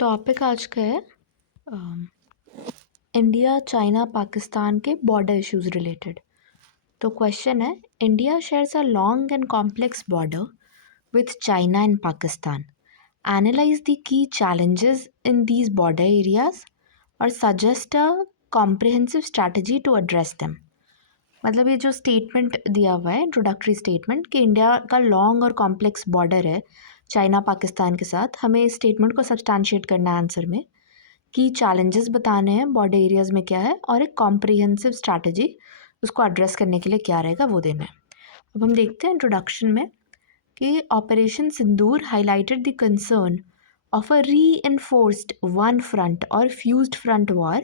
Topic आज का है इंडिया चाइना पाकिस्तान के बॉर्डर इश्यूज रिलेटेड। तो क्वेश्चन है, India shares a long and complex border with China and Pakistan. Analyze the key challenges in these border areas और suggest a comprehensive strategy to address them. मतलब ये जो statement दिया हुआ है, इंट्रोडक्टरी स्टेटमेंट, कि इंडिया का लॉन्ग और कॉम्प्लेक्स बॉर्डर है चाइना पाकिस्तान के साथ, हमें इस स्टेटमेंट को सब्सटैंशिएट करना है आंसर में कि चैलेंजेस बताने हैं बॉर्डर एरियाज़ में क्या है और एक कॉम्प्रिहेंसिव स्ट्रैटेजी उसको एड्रेस करने के लिए क्या रहेगा वो देना है। अब हम देखते हैं इंट्रोडक्शन में कि operation Sindoor highlighted the concern of a reinforced one front और fused front war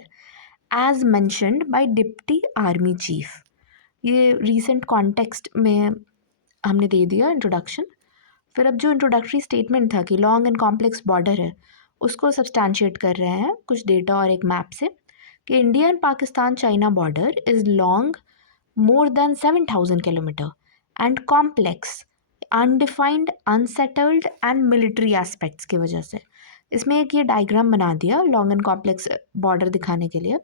as mentioned by deputy army chief. ये रीसेंट कॉन्टेक्स्ट में हमने दे दिया इंट्रोडक्शन। फिर अब जो इंट्रोडक्टरी स्टेटमेंट था कि लॉन्ग एंड कॉम्प्लेक्स बॉर्डर है, उसको सब्सटैंशिएट कर रहे हैं कुछ डेटा और एक मैप से कि India and Pakistan China border is long more than 7,000 kilometre and complex, undefined, unsettled and military aspects की वजह से। इसमें एक ये डायग्राम बना दिया लॉन्ग एंड कॉम्प्लेक्स बॉर्डर दिखाने के लिए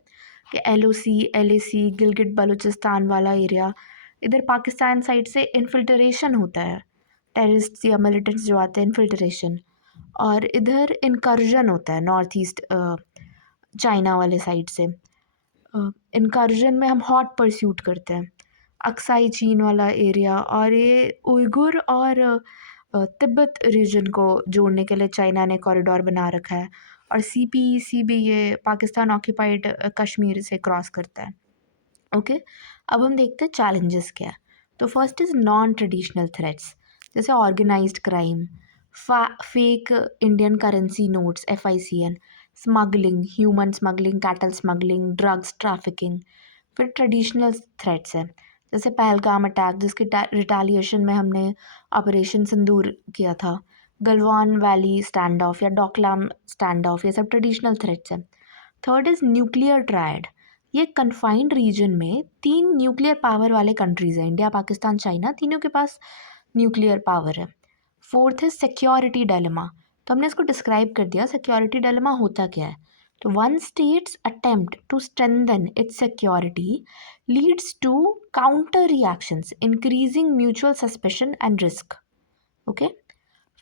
कि LOC LAC गिलगिट बलूचिस्तान वाला एरिया, इधर पाकिस्तान साइड से इन्फिल्ट्रेशन होता है, टेररिस्ट या मिलिटेंट्स जो आते हैं, इन्फिल्ट्रेशन, और इधर इनकर्जन होता है नॉर्थ ईस्ट चाइना वाले साइड से। इनकर्जन में हम हॉट परस्यूट करते हैं, अक्साई चीन वाला एरिया, और ये उइगुर और तिब्बत रीजन को जोड़ने के लिए चाइना ने कॉरिडोर बना रखा है, और CPEC भी ये पाकिस्तान ऑक्यूपाइड कश्मीर से क्रॉस करता है। ओके, अब हम देखते हैं चैलेंजेस क्या है। तो first is non traditional threats, जैसे organized crime, fake Indian currency notes FICN, smuggling, human smuggling, cattle smuggling, drugs trafficking. फिर ट्रेडिशनल थ्रेट्स है, जैसे पहलगाम अटैक जिसकी रिटालिएशन में हमने ऑपरेशन सिंदूर किया था, गलवान वैली स्टैंड ऑफ या डोकलाम स्टैंड ऑफ, ये सब ट्रेडिशनल थ्रेट्स है। थर्ड इज़ न्यूक्लियर ट्रायड, ये कन्फाइंड रीजन में 3 न्यूक्लियर पावर वाले कंट्रीज़ हैं, इंडिया पाकिस्तान चाइना, तीनों के पास न्यूक्लियर पावर है। फोर्थ है सिक्योरिटी डायलेमा, तो हमने इसको डिस्क्राइब कर दिया सिक्योरिटी डायलेमा होता क्या है। तो one states attempt to strengthen its security leads to counter reactions increasing mutual suspicion and risk. Okay,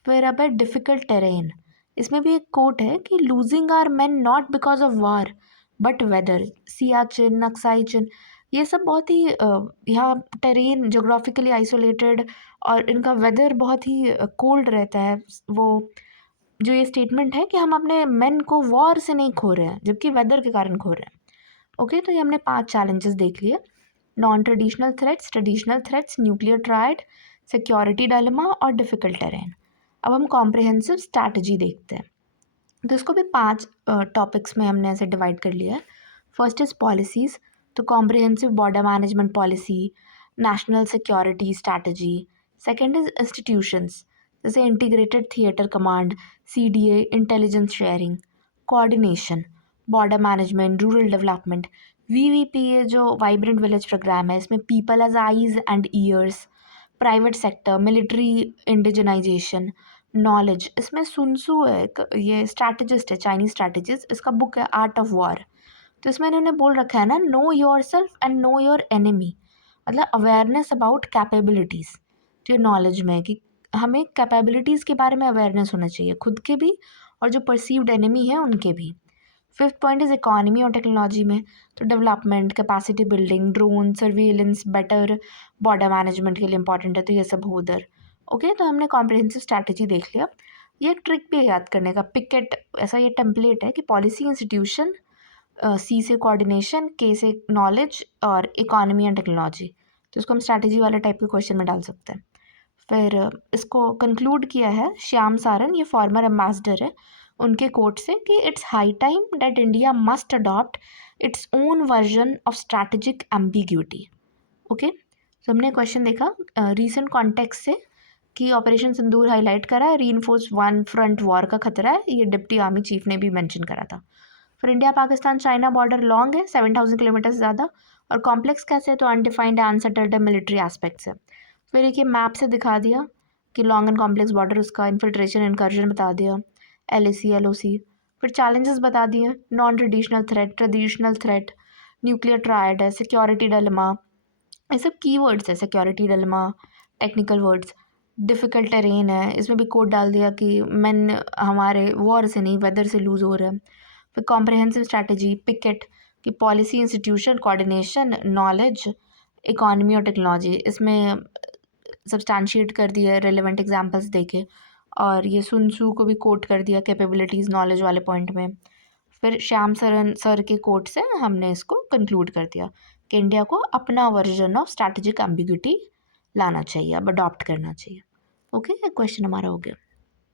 फिर अब है डिफ़िकल्ट टेरेन, इसमें भी एक कोट है कि losing our man not because of war but weather, Siachen, Aksai Chin, ये सब बहुत ही यहाँ टेरेन जोग्राफिकली आइसोलेटेड और इनका वेदर बहुत ही कोल्ड रहता है। वो जो ये स्टेटमेंट है कि हम अपने मेन को वॉर से नहीं खो रहे हैं जबकि वेदर के कारण खो रहे हैं। ओके, तो ये हमने 5 चैलेंजेस देख लिए, non traditional threats, traditional threats, nuclear triad, security dilemma और डिफ़िकल्ट टेरेन। अब हम कॉम्प्रिहेंसिव स्ट्रैटेजी देखते हैं। तो इसको भी 5 टॉपिक्स में हमने ऐसे डिवाइड कर लिया है। फर्स्ट इज़ पॉलिसीज़, तो comprehensive border management policy, national security strategy. Second is institutions, जैसे integrated theatre command, CDA, intelligence sharing, coordination, border management, rural development, VVPA जो वाइब्रेंट विलेज प्रोग्राम है, इसमें people as eyes and ears, private sector, military indigenization, knowledge, इसमें Sun Tzu है ये strategist है, Chinese strategist, इसका book है आर्ट ऑफ वॉर। तो इसमें इन्होंने बोल रखा है ना, know your self and know your enemy, मतलब अवेयरनेस अबाउट कैपेबिलिटीज़। तो ये नॉलेज में है कि हमें कैपेबिलिटीज़ के बारे में अवेयरनेस होना चाहिए, खुद के भी और जो परसीव्ड एनिमी है उनके भी। फिफ्थ पॉइंट इज़ इकोनॉमी और टेक्नोलॉजी में, तो development, capacity building, drone, surveillance, better border management के लिए इंपॉर्टेंट है, तो ये सब हो उधर। ओके, तो हमने कॉम्प्रिहेंसिव स्ट्रैटेजी देख लिया। ये एक ट्रिक भी है याद करने का, पिकेट ऐसा ये टेम्पलेट है कि पॉलिसी, इंस्टीट्यूशन, C से कोऑर्डिनेशन, K से नॉलेज और इकोनॉमी एंड टेक्नोलॉजी, तो इसको हम स्ट्रैटेजी वाले टाइप के क्वेश्चन में डाल सकते हैं। फिर इसको कंक्लूड किया है श्याम सारन, ये फॉर्मर एम्बेसडर है, उनके कोट से कि it's high time that India must adopt its own version of strategic ambiguity. Okay, तो हमने क्वेश्चन देखा रीसेंट कॉन्टेक्स्ट से कि ऑपरेशन सिंदूर हाईलाइट करा है, रीइंफोर्स वन फ्रंट वॉर का खतरा है, ये डिप्टी आर्मी चीफ ने भी मेंशन करा था। फिर India Pakistan China border long है, 7,000 किलोमीटर से ज़्यादा, और कॉम्प्लेक्स कैसे है, तो अनडिफाइंड है, अनसेटल्ड है, मिलिट्री एस्पेक्ट्स है। फिर एक ये मैप से दिखा दिया कि लॉन्ग एंड कॉम्प्लेक्स बॉर्डर, उसका इन्फिल्ट्रेशन, इनकर्जन बता दिया, LAC LOC। फिर चैलेंजेस बता दिए, non traditional threat, traditional threat, nuclear triad है, सिक्योरिटी डिलेमा, ये सब कीवर्ड्स है, security dilemma, technical words. Difficult terrain है, इसमें भी कोड डाल दिया कि मैन हमारे वॉर से नहीं वेदर से लूज़ हो रहा है। फिर कॉम्प्रहेंसिव स्ट्रैटेजी, पिकेट कि policy, institution, coordination, knowledge, economy और टेक्नोलॉजी, इसमें सब्सटैंशिएट कर दिया रेलेवेंट एग्जांपल्स देके, और ये सुन तzu को भी कोट कर दिया कैपेबिलिटीज़ नॉलेज वाले पॉइंट में। फिर श्याम सरन सर के कोट से हमने इसको कंक्लूड कर दिया कि इंडिया को अपना वर्जन ऑफ स्ट्रैटेजिक एम्बिग्यूटी लाना चाहिए, अब अडॉप्ट करना चाहिए। ओके, क्वेश्चन हमारा हो गया।